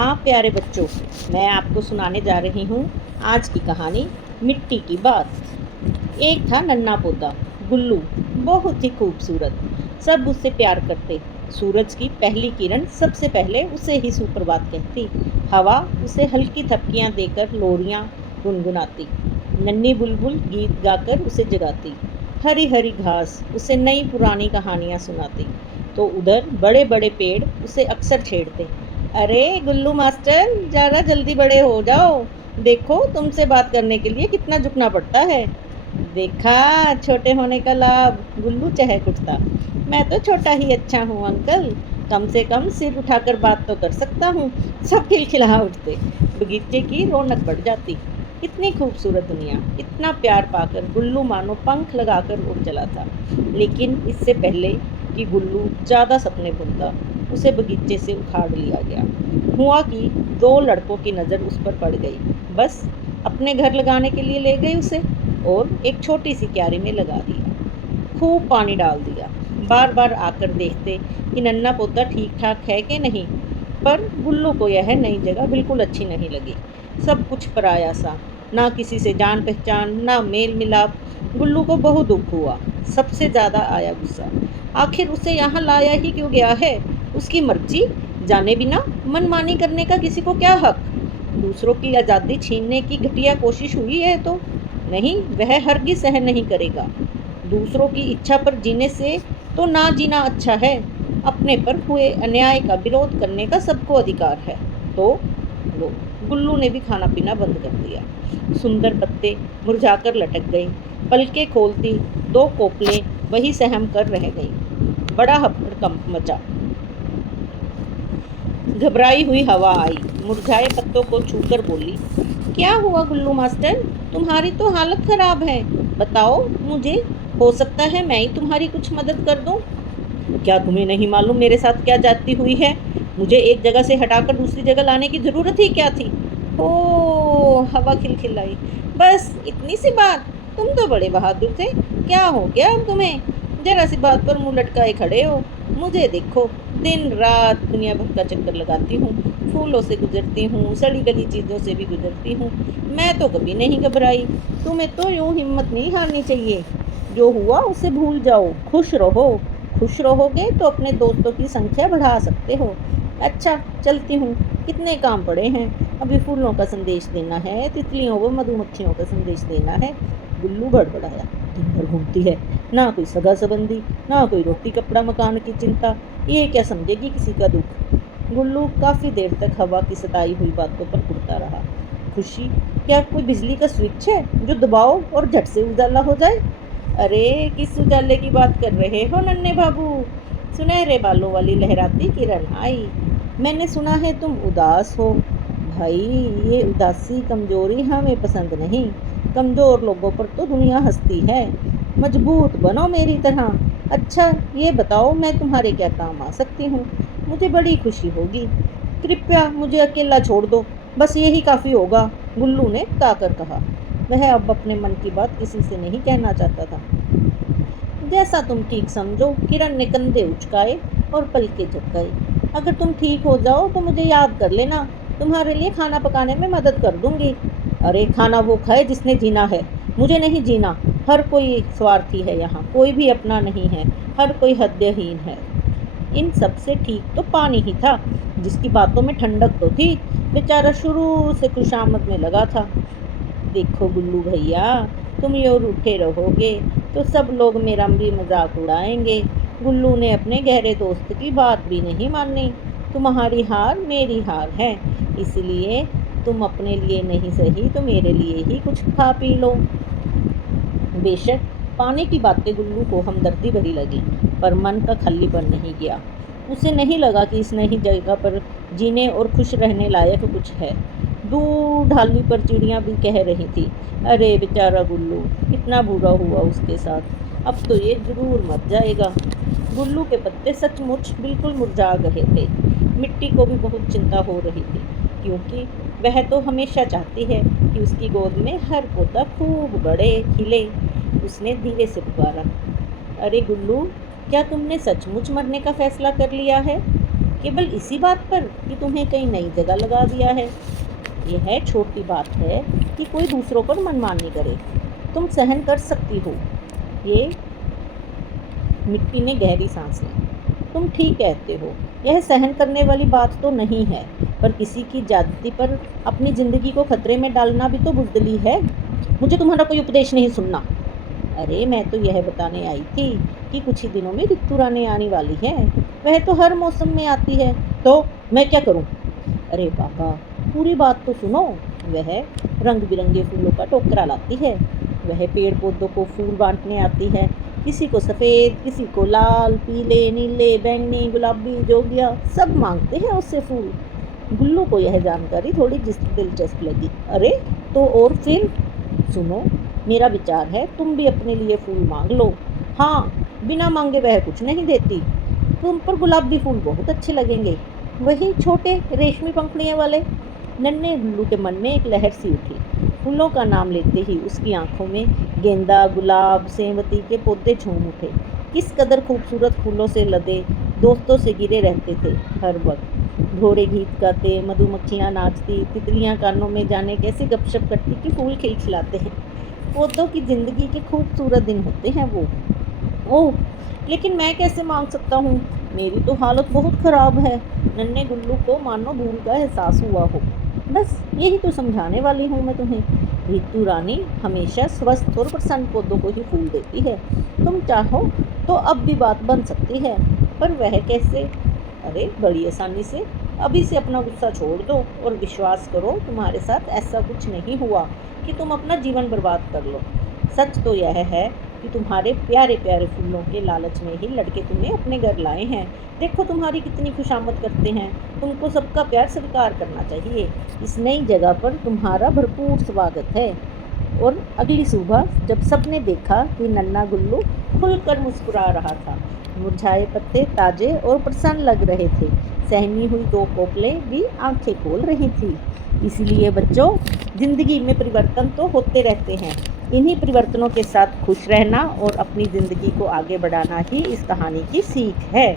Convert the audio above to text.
हाँ प्यारे बच्चों, मैं आपको सुनाने जा रही हूँ आज की कहानी मिट्टी की बात। एक था नन्हा पौधा गुल्लू, बहुत ही खूबसूरत। सब उससे प्यार करते। सूरज की पहली किरण सबसे पहले उसे ही सुप्रभात कहती। हवा उसे हल्की थपकियाँ देकर लोरियाँ गुनगुनाती। नन्ही बुलबुल गीत गाकर उसे जगाती। हरी हरी घास उसे नई पुरानी कहानियाँ सुनाती। तो उधर बड़े बड़े पेड़ उसे अक्सर छेड़ते। अरे गुल्लू मास्टर, ज़रा जल्दी बड़े हो जाओ। देखो, तुमसे बात करने के लिए कितना झुकना पड़ता है। देखा छोटे होने का लाभ, गुल्लू चहक उठता। मैं तो छोटा ही अच्छा हूँ अंकल, कम से कम सिर उठाकर बात तो कर सकता हूँ। सब खिलखिला उठते। बगीचे की रौनक बढ़ जाती। इतनी खूबसूरत दुनिया, इतना प्यार पाकर गुल्लू मानो पंख लगाकर उड़ चला था। लेकिन इससे पहले कि गुल्लू ज़्यादा सपने बुनता, उसे बगीचे से उखाड़ लिया गया। हुआ कि दो लड़कों की नज़र उस पर पड़ गई। बस अपने घर लगाने के लिए ले गए उसे और एक छोटी सी क्यारी में लगा दिया। खूब पानी डाल दिया। बार बार आकर देखते कि नन्हा पौधा ठीक ठाक है कि नहीं। पर गुल्लू को यह नई जगह बिल्कुल अच्छी नहीं लगी। सब कुछ पराया सा, ना किसी से जान पहचान, ना मेल मिलाप। गुल्लू को बहुत दुख हुआ। सबसे ज़्यादा आया गुस्सा। आखिर उसे यहाँ लाया ही क्यों गया है? उसकी मर्जी जाने बिना मनमानी करने का किसी को क्या हक? दूसरों की आज़ादी छीनने की घटिया कोशिश हुई है तो नहीं, वह हरगिज़ सहन नहीं करेगा। दूसरों की इच्छा पर जीने से तो ना जीना अच्छा है। अपने पर हुए अन्याय का विरोध करने का सबको अधिकार है। तो लो, गुल्लू ने भी खाना पीना बंद कर दिया। सुंदर पत्ते मुरझाकर लटक गए। पलकें खोलती दो कोपलें वही सहम कर रह गई। बड़ा हड़कंप मचा। घबराई हुई हवा आई, मुरझाए पत्तों को छूकर बोली, क्या हुआ गुल्लू मास्टर? तुम्हारी तो हालत खराब है। बताओ मुझे, हो सकता है मैं ही तुम्हारी कुछ मदद कर दूं। क्या तुम्हें नहीं मालूम मेरे साथ क्या जाती हुई है? मुझे एक जगह से हटाकर दूसरी जगह लाने की जरूरत ही क्या थी? ओ, हवा खिलखिलाई। बस इतनी सी बात? तुम तो बड़े बहादुर थे। क्या हो गया अब तुम्हें? जरा सी बात पर मुंह लटकाए खड़े हो। मुझे देखो, दिन रात दुनिया भर का चक्कर लगाती हूँ। फूलों से गुजरती हूँ, सड़ी गली चीज़ों से भी गुजरती हूँ। मैं तो कभी नहीं घबराई। तुम्हें तो यूँ हिम्मत नहीं हारनी चाहिए। जो हुआ उसे भूल जाओ, खुश रहो। खुश रहोगे तो अपने दोस्तों की संख्या बढ़ा सकते हो। अच्छा, चलती हूँ, कितने काम पड़े हैं। अभी फूलों का संदेश देना है, तितलियों व मधुमक्खियों का संदेश देना है। गुल्लू बड़बड़ाया। दिन भर घूमती है, ना कोई सगा संबंधी, ना कोई रोटी कपड़ा मकान की चिंता। ये क्या समझेगी किसी का दुख? गुल्लू काफी देर तक हवा की सताई हुई बातों पर उड़ता रहा। खुशी? क्या कोई बिजली का स्विच है जो दबाओ और झट से उजाला हो जाए? अरे किस उजाले की बात कर रहे हो नन्हे बाबू? सुनहरे बालों वाली लहराती किरण आई। मैंने सुना है तुम उदास हो। भाई, ये उदासी कमजोरी हमें पसंद नहीं। कमजोर लोगों पर तो दुनिया हंसती है। मजबूत बनो मेरी तरह। अच्छा, ये बताओ मैं तुम्हारे क्या काम आ सकती हूँ? मुझे बड़ी खुशी होगी। कृपया मुझे अकेला छोड़ दो, बस यही काफ़ी होगा, गुल्लू ने ताकर कहा। वह अब अपने मन की बात किसी से नहीं कहना चाहता था। जैसा तुम ठीक समझो, किरण ने कंधे उचकाए और पलकें झपकाई। अगर तुम ठीक हो जाओ तो मुझे याद कर लेना, तुम्हारे लिए खाना पकाने में मदद कर दूंगी। अरे खाना वो खाए जिसने जीना है, मुझे नहीं जीना। हर कोई स्वार्थी है यहाँ, कोई भी अपना नहीं है। हर कोई हृदयहीन है। इन सब से ठीक तो पानी ही था, जिसकी बातों में ठंडक तो थी। बेचारा शुरू से खुशामद में लगा था। देखो गुल्लू भैया, तुम ये रूठे रहोगे तो सब लोग मेरा भी मजाक उड़ाएंगे। गुल्लू ने अपने गहरे दोस्त की बात भी नहीं मानी। तुम्हारी हार मेरी हार है, इसलिए तुम अपने लिए नहीं सही तो मेरे लिए ही कुछ खा पी लो। बेशक पानी की बातें गुल्लू को हमदर्दी भरी लगी, पर मन का खल्लीपन नहीं गया। उसे नहीं लगा कि इस नई जगह पर जीने और खुश रहने लायक कुछ है। दूर ढाली पर चिड़ियाँ भी कह रही थी, अरे बेचारा गुल्लू, कितना बुरा हुआ उसके साथ। अब तो ये जरूर मर जाएगा। गुल्लू के पत्ते सचमुच बिल्कुल मुरझा गए थे। मिट्टी को भी बहुत चिंता हो रही थी, क्योंकि वह तो हमेशा चाहती है कि उसकी गोद में हर पौधा खूब बड़े खिले। उसने धीरे से पुकारा, अरे गुल्लू, क्या तुमने सचमुच मरने का फैसला कर लिया है? केवल इसी बात पर कि तुम्हें कहीं नई जगह लगा दिया है। यह छोटी बात है कि कोई दूसरों पर मनमानी करे। तुम सहन कर सकती हो। ये मिट्टी ने गहरी सांस ली। तुम ठीक कहते हो, यह सहन करने वाली बात तो नहीं है, पर किसी की ज्यादती पर अपनी जिंदगी को खतरे में डालना भी तो बुजदिली है। मुझे तुम्हारा कोई उपदेश नहीं सुनना। अरे मैं तो यह बताने आई थी कि कुछ ही दिनों में ऋतु रानी आने वाली है। वह तो हर मौसम में आती है। तो मैं क्या करूं? अरे बाबा, पूरी बात तो सुनो। वह रंग बिरंगे फूलों का टोकरा लाती है। वह पेड़ पौधों को फूल बांटने आती है। किसी को सफ़ेद, किसी को लाल, पीले, नीले, बैंगनी, गुलाबी, जोगिया, सब मांगते हैं उससे फूल। गुल्लू को यह जानकारी थोड़ी दिलचस्प लगी। अरे तो और फिर? सुनो, मेरा विचार है तुम भी अपने लिए फूल मांग लो। हाँ, बिना मांगे वह कुछ नहीं देती। तुम पर गुलाबी फूल बहुत अच्छे लगेंगे, वही छोटे रेशमी पंखुड़ियों वाले। नन्हे गुल्लू के मन में एक लहर सी उठी। फूलों का नाम लेते ही उसकी आंखों में गेंदा, गुलाब, सेवंती के पौधे झूम उठे। किस कदर खूबसूरत फूलों से लदे दोस्तों से गिरे रहते थे हर वक्त। घोड़े गीत गाते, मधुमक्खियाँ नाचती, तितलियाँ कानों में जाने कैसे गपशप करती कि फूल खिलखिलाते हैं। पौधों की जिंदगी के खूबसूरत दिन होते हैं वो। ओह, लेकिन मैं कैसे मांग सकता हूँ? मेरी तो हालत बहुत ख़राब है। नन्हे गुल्लू को मानो भूल का एहसास हुआ हो। बस यही तो समझाने वाली हूँ मैं तुम्हें। ऋतु रानी हमेशा स्वस्थ और प्रसन्न पौधों को ही फूल देती है। तुम चाहो तो अब भी बात बन सकती है, पर वह कैसे? अरे बड़ी आसानी से। अभी से अपना गुस्सा छोड़ दो और विश्वास करो तुम्हारे साथ ऐसा कुछ नहीं हुआ कि तुम अपना जीवन बर्बाद कर लो। सच तो यह है कि तुम्हारे प्यारे प्यारे फूलों के लालच में ही लड़के तुम्हें अपने घर लाए हैं। देखो तुम्हारी कितनी खुशामद करते हैं। तुमको सबका प्यार स्वीकार करना चाहिए। इस नई जगह पर तुम्हारा भरपूर स्वागत है। और अगली सुबह जब सबने देखा कि नन्हा गुल्लू खुलकर मुस्कुरा रहा था, मुरझाए पत्ते ताजे और प्रसन्न लग रहे थे, सहमी हुई दो कोपलें भी आंखें खोल रही थी। इसलिए बच्चों, जिंदगी में परिवर्तन तो होते रहते हैं। इन्हीं परिवर्तनों के साथ खुश रहना और अपनी ज़िंदगी को आगे बढ़ाना ही इस कहानी की सीख है।